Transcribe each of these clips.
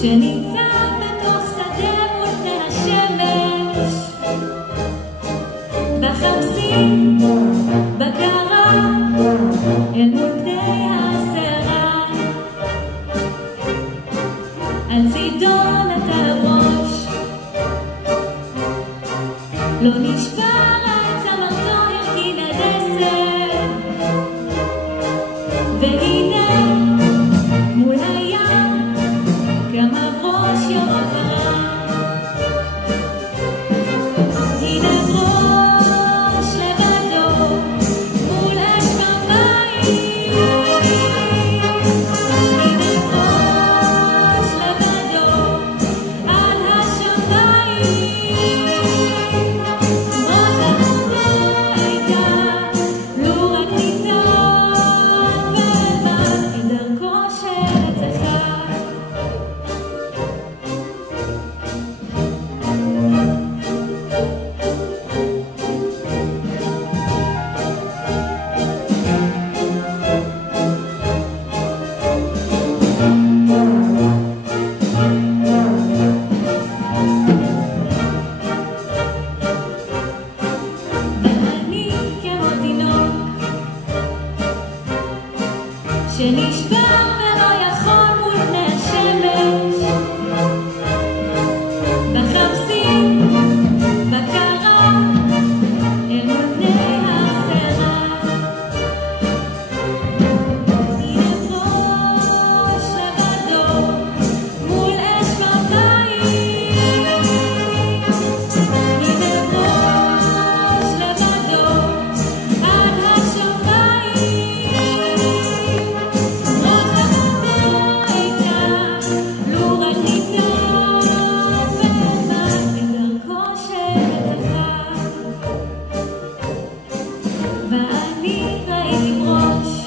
שניצב בתוך שדה מול פני השמש, בחפשים בקרה אל מול פני הסערה, על צידו נטל ראש, לא נשבר על צמרתו הרכין הדסק, והנה מול הים כמה ראש ירוק הרע, הנה ראש לבדו מול אש במים, הנה ראש לבדו על השמיים, ראש לבדו הייתה לו רק ניתן ואלמד את דרכו של הצלחה. ואני כמו תינוק שנשבר ולא יכול מול פני השמש, בחפשים בקרה אל מול פני הסערה, הנה ראש לבדו מול אש במים, הנה ראש לבדו על השמיים, ראש לבדו הייתה לו רק ניתן ואלמד את דרכו של הצלחה. ואני ראיתי ראש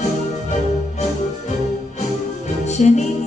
שני